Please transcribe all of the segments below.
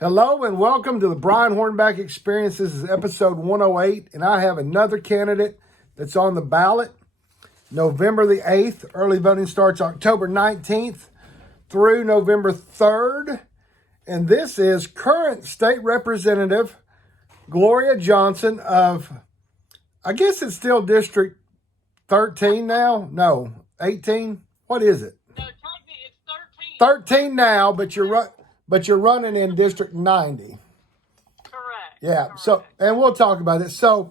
Hello and welcome to the Brian Hornback Experience. This is episode 108, and I have another candidate that's on the ballot. November the 8th. Early voting starts October 19th through November 3rd. And this is current state representative Gloria Johnson of, I guess it's still District 13 now? No, 18? What is it? No, it's 13. 13 now, but you're running in District 90. Correct. Yeah. Correct. So, and we'll talk about it. So,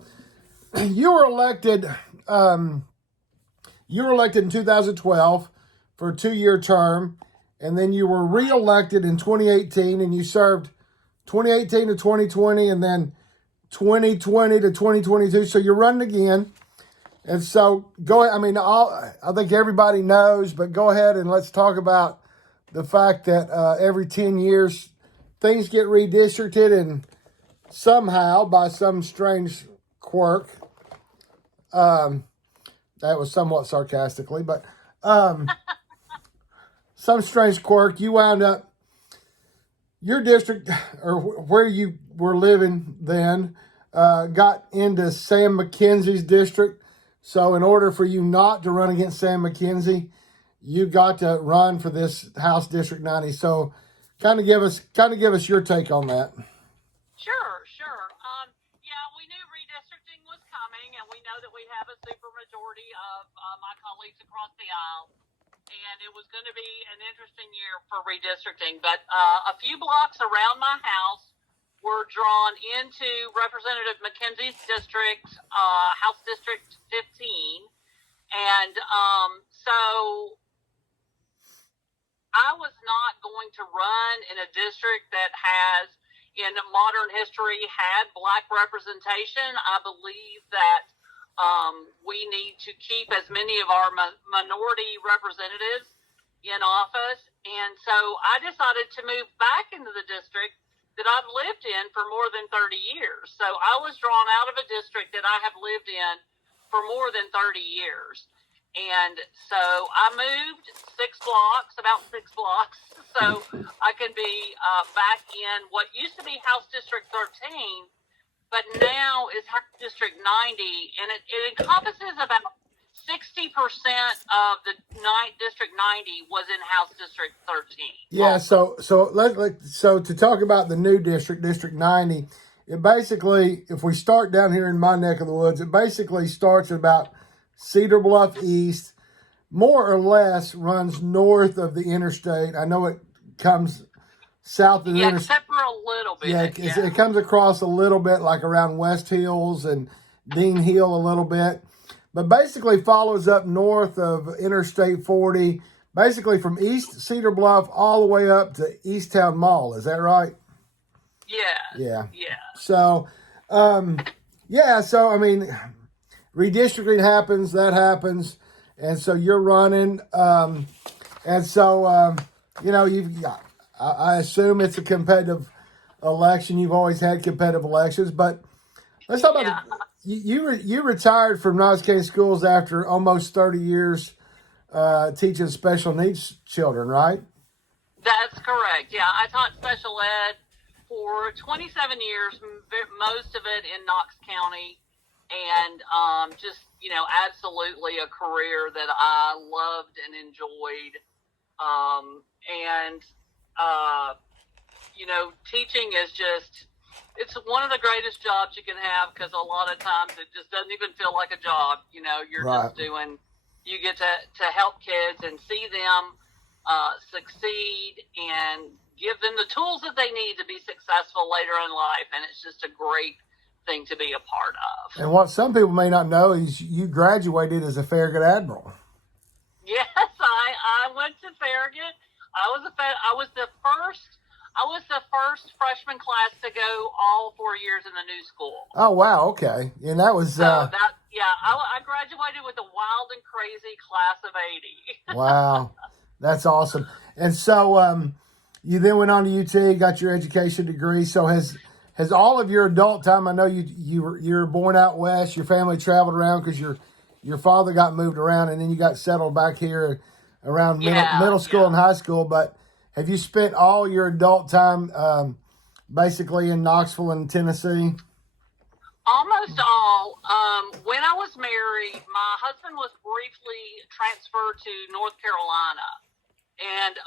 you were elected. You were elected in 2012 for a 2-year term, and then you were reelected in 2018, and you served 2018 to 2020, and then 2020 to 2022. So you're running again. And so go ahead. I mean, I think everybody knows, but go ahead and let's talk about the fact that every 10 years things get redistricted, and somehow by some strange quirk, that was somewhat sarcastically, but some strange quirk, you wound up, your district, or where you were living then, got into Sam McKenzie's district. So in order for you not to run against Sam McKenzie, you got to run for this House District 90. So kind of give us your take on that. Sure. Yeah, we knew redistricting was coming, and we know that we have a supermajority of my colleagues across the aisle, and it was going to be an interesting year for redistricting. But a few blocks around my house were drawn into Representative McKenzie's district, House District 15, and so I was not going to run in a district that has, in modern history, had Black representation. I believe that we need to keep as many of our minority representatives in office. And so I decided to move back into the district that I've lived in for more than 30 years. So I was drawn out of a district that I have lived in for more than 30 years. And so I moved about six blocks, so I can be back in what used to be House District 13, but now is House District 90, and it encompasses about 60% of the District 90 was in House District 13. Yeah, so to talk about the new district, District 90, it basically, if we start down here in my neck of the woods, it basically starts at about Cedar Bluff East, more or less runs north of the interstate. I know it comes south of the interstate. Except for a little bit. Yeah, it comes across a little bit, like around West Hills and Dean Hill a little bit. But basically follows up north of Interstate 40, basically from East Cedar Bluff all the way up to Easttown Mall. Is that right? Yeah. So, so, I mean, redistricting happens, that happens, and so you're running, and so, I assume it's a competitive election. You've always had competitive elections, but let's talk about you retired from Knox County Schools after almost 30 years teaching special needs children, right? That's correct. Yeah, I taught special ed for 27 years, most of it in Knox County. And absolutely a career that I loved and enjoyed. Teaching is it's one of the greatest jobs you can have, because a lot of times it just doesn't even feel like a job. You're right. You get to help kids and see them succeed and give them the tools that they need to be successful later in life. And it's just a great thing to be a part of. And what some people may not know is you graduated as a Farragut Admiral. Yes, I went to Farragut. I was the first freshman class to go all 4 years in the new school. Oh wow, okay. And that was I graduated with a wild and crazy class of 80. Wow. That's awesome. And so you then went on to UT, got your education degree. So has all of your adult time, I know you were born out west, your family traveled around because your father got moved around, and then you got settled back here around middle school and high school. But have you spent all your adult time basically in Knoxville and Tennessee? Almost all. When I was married, my husband was briefly transferred to North Carolina, and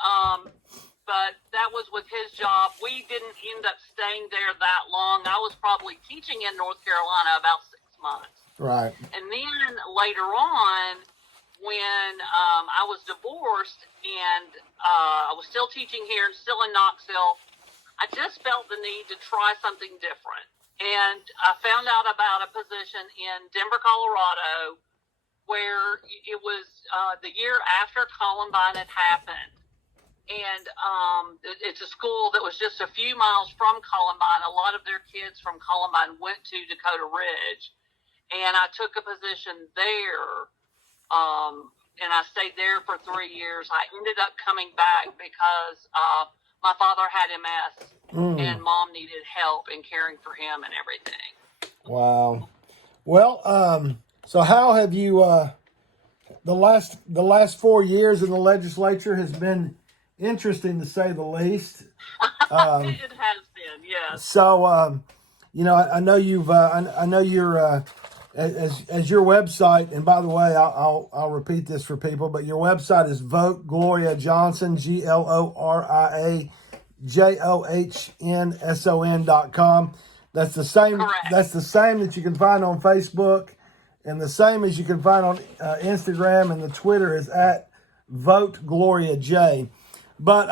but that was with his job. We didn't end up staying there that long. I was probably teaching in North Carolina about 6 months. Right. And then later on, when I was divorced and I was still teaching here and still in Knoxville, I just felt the need to try something different. And I found out about a position in Denver, Colorado, where it was the year after Columbine had happened. And it's a school that was just a few miles from Columbine. A lot of their kids from Columbine went to Dakota Ridge. And I took a position there, and I stayed there for 3 years. I ended up coming back because my father had MS, and Mom needed help in caring for him and everything. Wow. Well, so how have you, the last 4 years in the legislature has been interesting to say the least. It has been, yes. So, I know you've, I know you're, as your website, and by the way, I'll repeat this for people, but your website is Vote Gloria Johnson, GloriaJohnsson.com. That's the same. Correct. That's the same that you can find on Facebook, and the same as you can find on Instagram, and the Twitter is at Vote Gloria J. But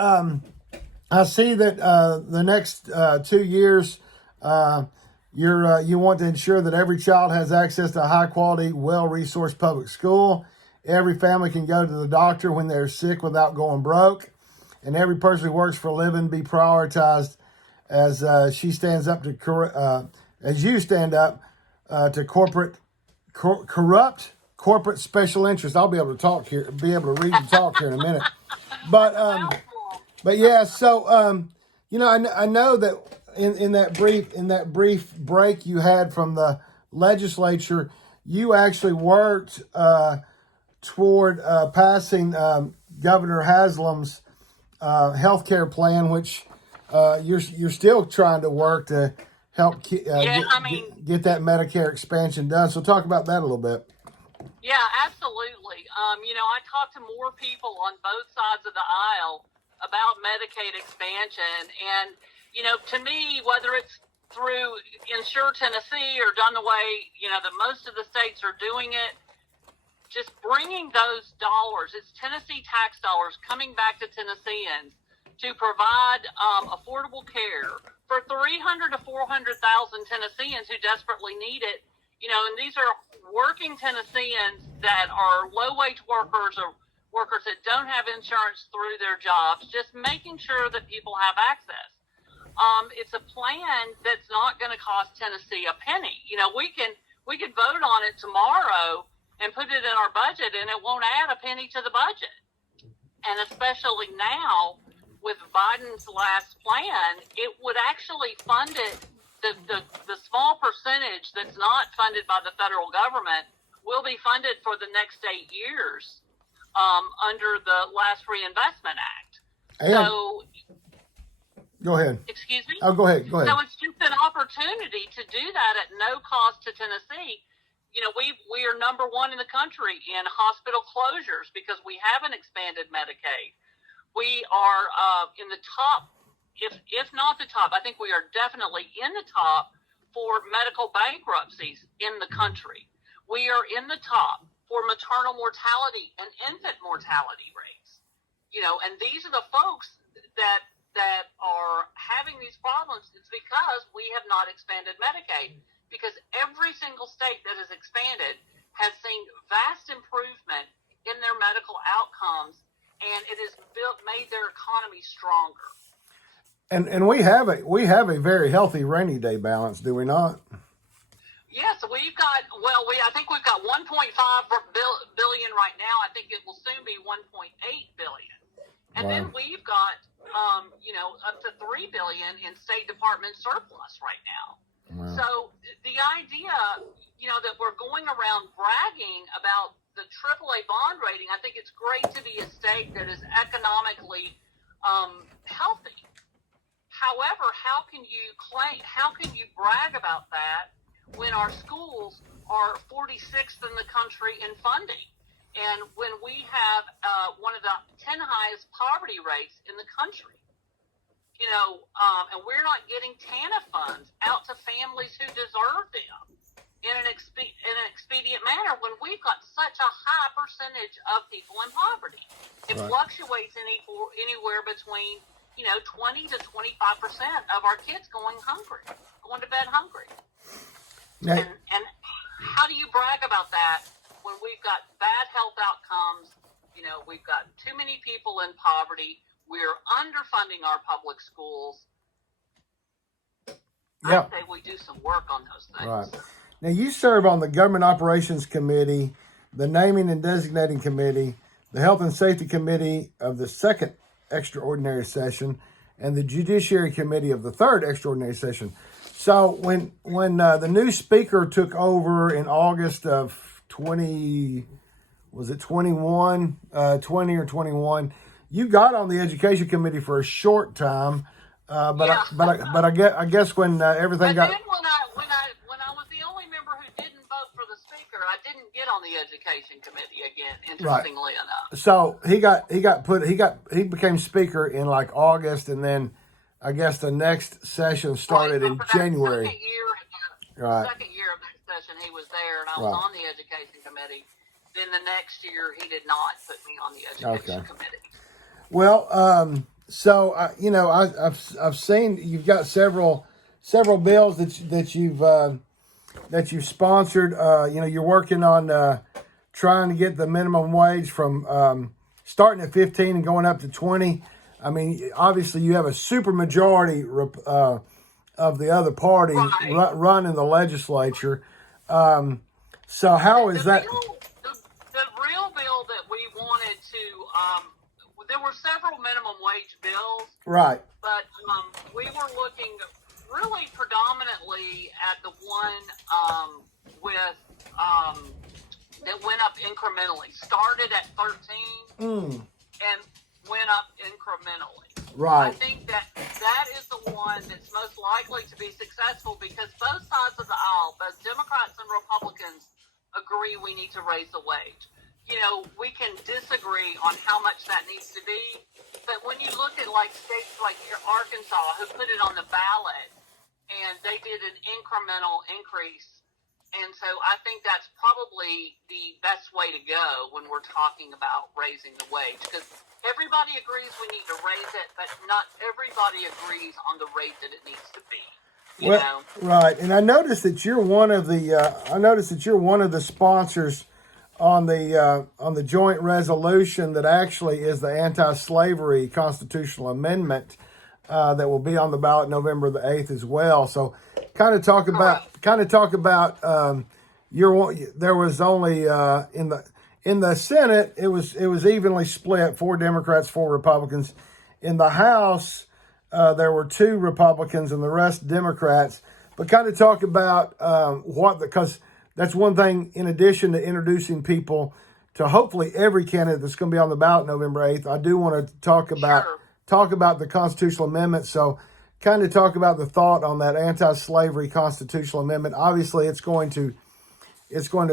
I see that the next 2 years, you want to ensure that every child has access to a high-quality, well-resourced public school. Every family can go to the doctor when they're sick without going broke. And every person who works for a living be prioritized as she stands up to, as you stand up to corrupt corporate special interests. I'll be able to talk here, be able to read and talk here in a minute. But yeah, so I know that in that brief break you had from the legislature, you actually worked toward passing Governor Haslam's health care plan, which you're still trying to work to help get that Medicare expansion done. So talk about that a little bit. Yeah, absolutely. I talked to more people on both sides of the aisle about Medicaid expansion. And, to me, whether it's through Insure Tennessee or done the way, that most of the states are doing it, just bringing those dollars, it's Tennessee tax dollars coming back to Tennesseans to provide affordable care for 300 to 400,000 Tennesseans who desperately need it. And these are working Tennesseans that are low-wage workers or workers that don't have insurance through their jobs, just making sure that people have access. It's a plan that's not going to cost Tennessee a penny. We could vote on it tomorrow and put it in our budget, and it won't add a penny to the budget. And especially now, with Biden's last plan, it would actually fund it. The small percentage that's not funded by the federal government will be funded for the next 8 years under the last Reinvestment Act. So, go ahead. Excuse me? Oh, go ahead. So it's just an opportunity to do that at no cost to Tennessee. We are number one in the country in hospital closures because we haven't expanded Medicaid. We are in the top, if not the top, I think we are definitely in the top for medical bankruptcies in the country. We are in the top for maternal mortality and infant mortality rates. And these are the folks that are having these problems. It's because we have not expanded Medicaid. Because every single state that has expanded has seen vast improvement in their medical outcomes, and it has made their economy stronger. And we have a very healthy rainy day balance, do we not? Yes, we've got. I think we've got 1.5 billion right now. I think it will soon be 1.8 billion, and then we've got up to 3 billion in State Department surplus right now. Wow. So the idea, that we're going around bragging about the AAA bond rating, I think it's great to be a state that is economically healthy. However, how can you brag about that when our schools are 46th in the country in funding? And when we have one of the 10 highest poverty rates in the country, and we're not getting TANF funds out to families who deserve them in an expedient manner when we've got such a high percentage of people in poverty. It fluctuates anywhere between 20 to 25% of our kids going to bed hungry. Now, And how do you brag about that when we've got bad health outcomes? We've got too many people in poverty. We're underfunding our public schools. I say we do some work on those things. Right. Now, you serve on the Government Operations Committee, the Naming and Designating Committee, the Health and Safety Committee of the second extraordinary session, and the Judiciary Committee of the third extraordinary session. So when the new speaker took over in August of 20 or 21, you got on the Education Committee for a short time, but I guess when everything got. Then when I was the only member who didn't vote for the speaker, I didn't get on the Education Committee again. Interestingly enough. So he became speaker in like August, and then I guess the next session started in January. Second year of that session, he was there, and I was on the Education Committee. Then the next year, he did not put me on the Education Committee. Well, I've seen you've got several bills that you've sponsored. You're working on trying to get the minimum wage from starting at 15 and going up to 20. I mean, obviously, you have a super majority of the other party running the legislature. So how is that? The real bill that we wanted to, there were several minimum wage bills. Right. But we were looking really predominantly at the one that went up incrementally. Started at 13 and went up incrementally. Right. I think that is the one that's most likely to be successful because both sides of the aisle, both Democrats and Republicans, agree we need to raise the wage. We can disagree on how much that needs to be, but when you look at like states like Arkansas, who put it on the ballot, and they did an incremental increase, and so I think that's probably the best way to go when we're talking about raising the wage, because everybody agrees we need to raise it, but not everybody agrees on the rate that it needs to be. Right, and I noticed that you're one of the sponsors on the joint resolution that actually is the anti-slavery constitutional amendment that will be on the ballot November the 8th as well. So, kind of talk about there was only in the Senate it was evenly split, 4 Democrats, 4 Republicans. In the House, there were 2 Republicans and the rest Democrats. But kind of talk about because that's one thing, in addition to introducing people to hopefully every candidate that's going to be on the ballot November 8th, I do want to talk about the constitutional amendment. So kind of talk about the thought on that anti-slavery constitutional amendment. Obviously, it's going to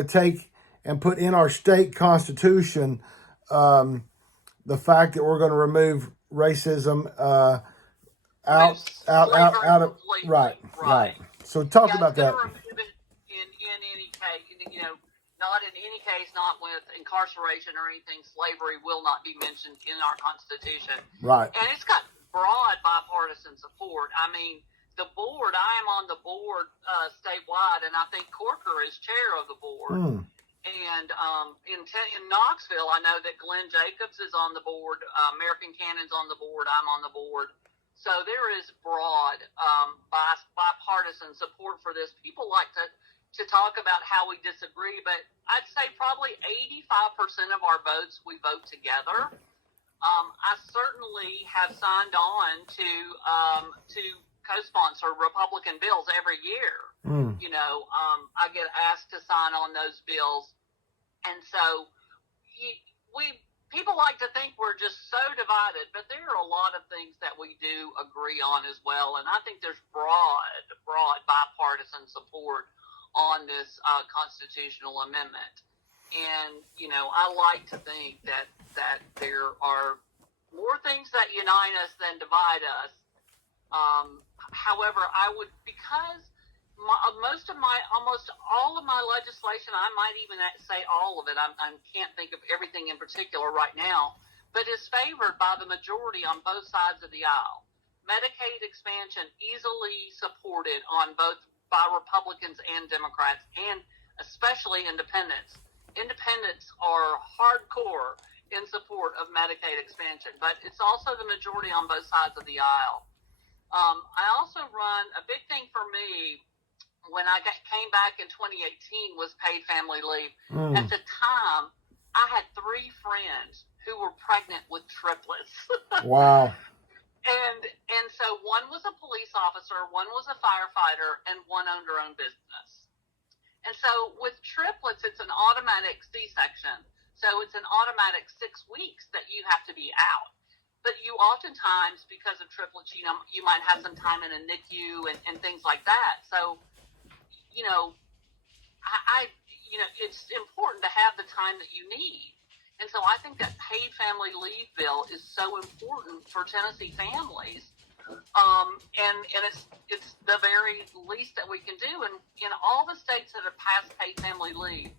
take and put in our state constitution the fact that we're going to remove racism out of right. So talk about that. Not in any case, not with incarceration or anything, slavery will not be mentioned in our Constitution. Right. And it's got broad bipartisan support. I mean, the board, I am on the board statewide, and I think Corker is chair of the board. And in Knoxville, I know that Glenn Jacobs is on the board, American Cannon's on the board, I'm on the board. So there is broad bipartisan support for this. People like to talk about how we disagree, but I'd say probably 85% of our votes we vote together. I certainly have signed on to co-sponsor Republican bills every year. I get asked to sign on those bills, and so people like to think we're just so divided, but there are a lot of things that we do agree on as well. And I think there's broad bipartisan support on this constitutional amendment. And, I like to think that there are more things that unite us than divide us. However, because almost all of my legislation, I might even say all of it, I can't think of everything in particular right now, but is favored by the majority on both sides of the aisle. Medicaid expansion easily supported on both by Republicans and Democrats, and especially independents. Independents are hardcore in support of Medicaid expansion, but it's also the majority on both sides of the aisle. I also run, a big thing for me when I came back in 2018 was paid family leave. At the time, I had 3 friends who were pregnant with triplets. Wow. And so one was a police officer, one was a firefighter, and one owned her own business. And so with triplets, it's an automatic C-section. So it's an automatic 6 weeks that you have to be out. But you oftentimes, because of triplets, you might have some time in a NICU and things like that. So, it's important to have the time that you need. And so I think that paid family leave bill is so important for Tennessee families. And it's the very least that we can do. And in all the states that have passed paid family leave,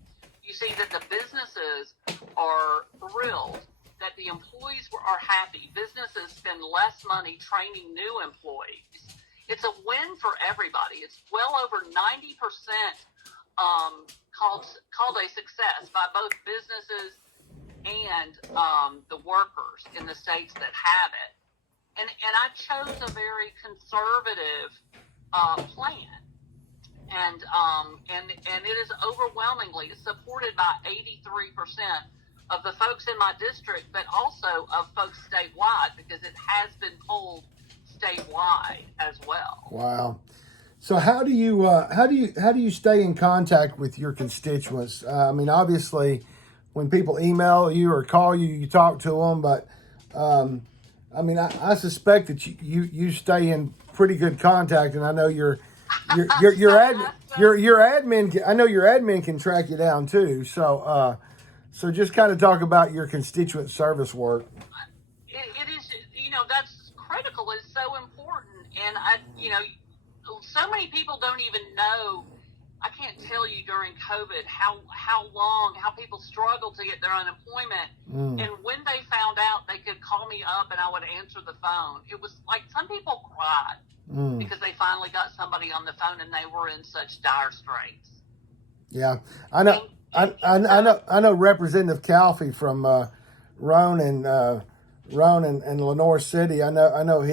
you see that the businesses are thrilled, that the employees are happy. Businesses spend less money training new employees. It's a win for everybody. It's well over 90% called a success by both businesses and the workers in the states that have it. And I chose a very conservative plan. And it is overwhelmingly supported by 83% of the folks in my district, but also of folks statewide, because it has been polled statewide as well. Wow. So how do you stay in contact with your constituents? Obviously, when people email you or call you, you talk to them, but I suspect that you stay in pretty good contact, and I know your admin. I know your admin can track you down too. So just kind of talk about your constituent service work. It is, that's critical. It's so important, and so many people don't even know. I can't tell you during COVID how people struggled to get their unemployment. And when they found out, they could call me up and I would answer the phone. It was like some people cried because they finally got somebody on the phone and they were in such dire straits. Yeah, I know. I know Representative Calfee from Roan and Lenore City. I know he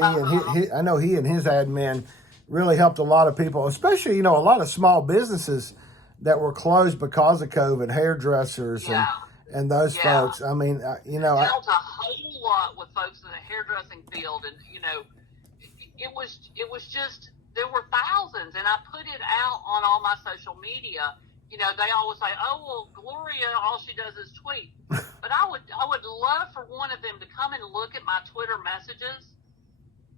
and his admin really helped a lot of people, especially, a lot of small businesses that were closed because of COVID, hairdressers and those folks. I helped a whole lot with folks in the hairdressing field, and it was just, there were thousands, and I put it out on all my social media. They always say, "Oh, well, Gloria, all she does is tweet," but I would love for one of them to come and look at my Twitter messages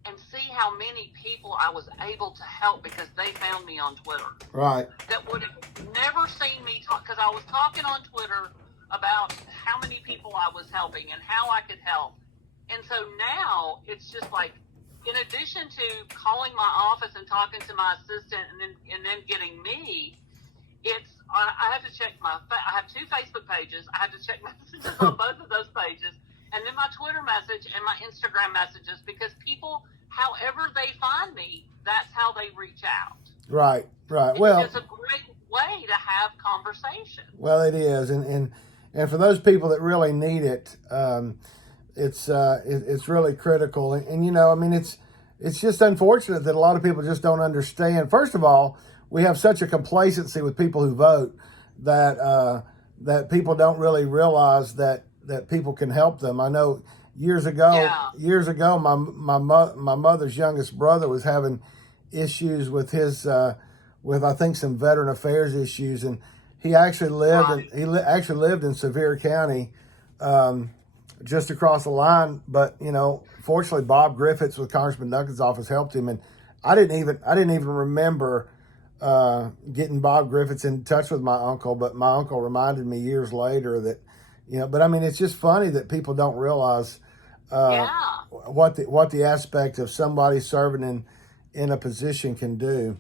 and see how many people I was able to help because they found me on Twitter. Right. That would have never seen me talk, because I was talking on Twitter about how many people I was helping and how I could help. And so now it's just like, in addition to calling my office and talking to my assistant and then getting me, I have to check I have 2 Facebook pages. I have to check messages on both of those pages. And then my Twitter message and my Instagram messages, because people, however they find me, that's how they reach out. Right. It's a great way to have conversation. Well, it is, and for those people that really need it, it's really critical. And it's just unfortunate that a lot of people just don't understand. First of all, we have such a complacency with people who vote that people don't really realize that people can help them. I know years ago, my mother's youngest brother was having issues with his with I think some veteran affairs issues, and he actually lived lived in Sevier County just across the line. But fortunately, Bob Griffiths with Congressman Duncan's office helped him, and I didn't even remember getting Bob Griffiths in touch with my uncle. But my uncle reminded me years later that But I mean, it's just funny that people don't realize what the aspect of somebody serving in a position can do.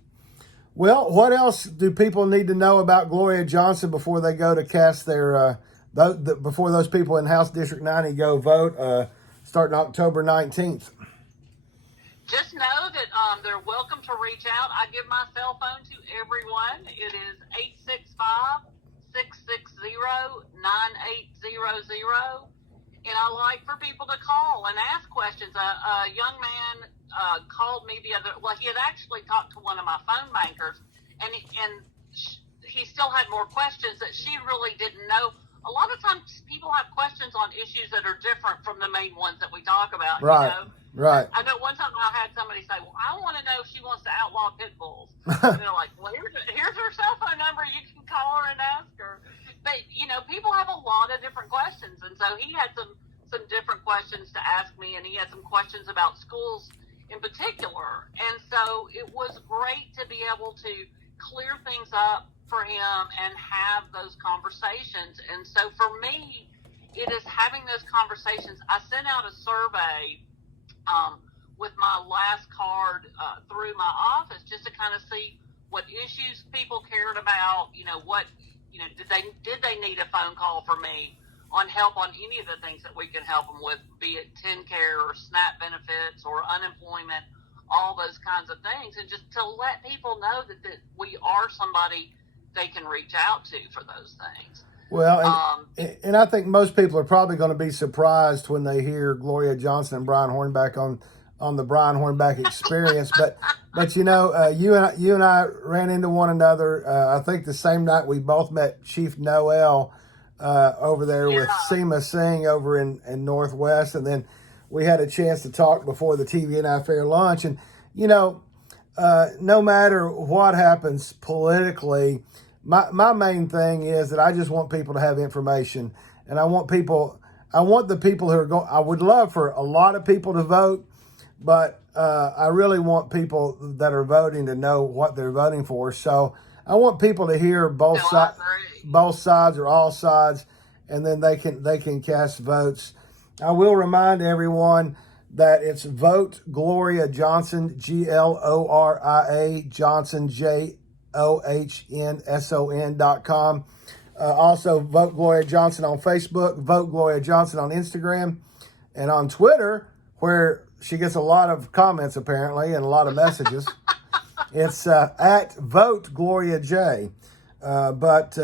Well, what else do people need to know about Gloria Johnson before they go to cast their before those people in House District 90 go vote starting October 19th? Just know that they're welcome to reach out. I give my cell phone to everyone. It is 865-660-9800. And I like for people to call and ask questions. A young man called me he had actually talked to one of my phone bankers, and he still had more questions that she really didn't know. A lot of times people have questions on issues that are different from the main ones that we talk about. Right. Right. I know one time I had somebody say, well, I want to know if she wants to outlaw pit bulls. And they're like, well, here's her cell phone number. You can call her and ask her. But, people have a lot of different questions. And so he had some different questions to ask me, and he had some questions about schools in particular. And so it was great to be able to clear things up for him and have those conversations. And so for me, it is having those conversations. I sent out a survey with my last card through my office just to kind of see what issues people cared about. Did they need a phone call from me on help on any of the things that we can help them with, be it TennCare or SNAP benefits or unemployment, all those kinds of things, and just to let people know that we are somebody they can reach out to for those things. Well, and I think most people are probably going to be surprised when they hear Gloria Johnson and Brian Hornback on the Brian Hornback Experience. But you and I ran into one another. I think the same night we both met Chief Noel over there with Seema Singh over in Northwest, and then we had a chance to talk before the TV&I Fair lunch. And no matter what happens politically, my main thing is that I just want people to have information, and I want the people who are going. I would love for a lot of people to vote, but I really want people that are voting to know what they're voting for. So I want people to hear both sides or all sides, and then they can cast votes. I will remind everyone that it's Vote Gloria Johnson, GLORIA Johnson, JOHNSON.com. Also, Vote Gloria Johnson on Facebook, Vote Gloria Johnson on Instagram, and on Twitter, where she gets a lot of comments apparently and a lot of messages. It's at Vote Gloria J. But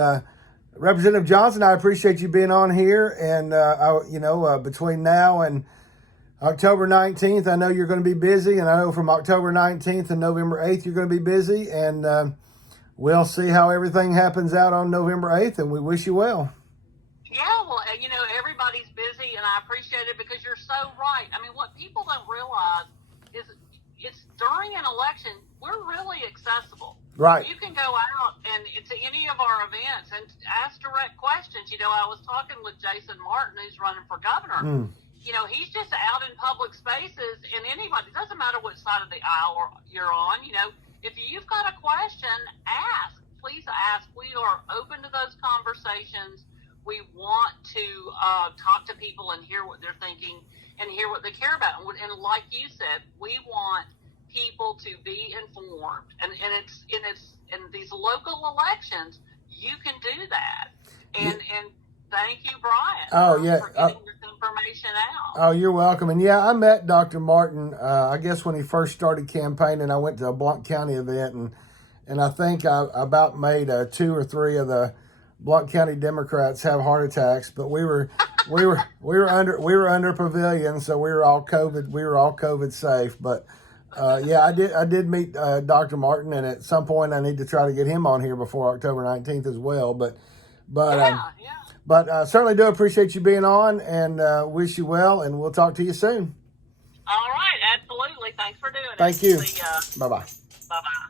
Representative Johnson, I appreciate you being on here, and between now and October 19th, I know you're going to be busy, and I know from October 19th and November 8th you're going to be busy, and we'll see how everything happens out on November 8th, and we wish you well. Yeah, well, everybody's busy, and I appreciate it because you're so right. I mean, what people don't realize is it's during an election, we're really accessible. Right. You can go out and to any of our events and ask direct questions. I was talking with Jason Martin, who's running for governor. He's just out in public spaces, and anybody, it doesn't matter what side of the aisle you're on, if you've got a question, ask. Please ask. We are open to those conversations. We want to talk to people and hear what they're thinking and hear what they care about. And like you said, we want people to be informed. And it's in these local elections, you can do that. And thank you, Brian, for getting this information out. Oh, you're welcome. And I met Dr. Martin, I guess when he first started campaigning. I went to a Blount County event, and I think I about made 2 or 3 of the Blount County Democrats have heart attacks, but we were under pavilion, so we were all COVID safe. But I did meet Dr. Martin, and at some point I need to try to get him on here before October 19th as well. But certainly do appreciate you being on, and wish you well, and we'll talk to you soon. All right, absolutely. Thanks for doing it. Thank you. See ya. Bye-bye. Bye-bye.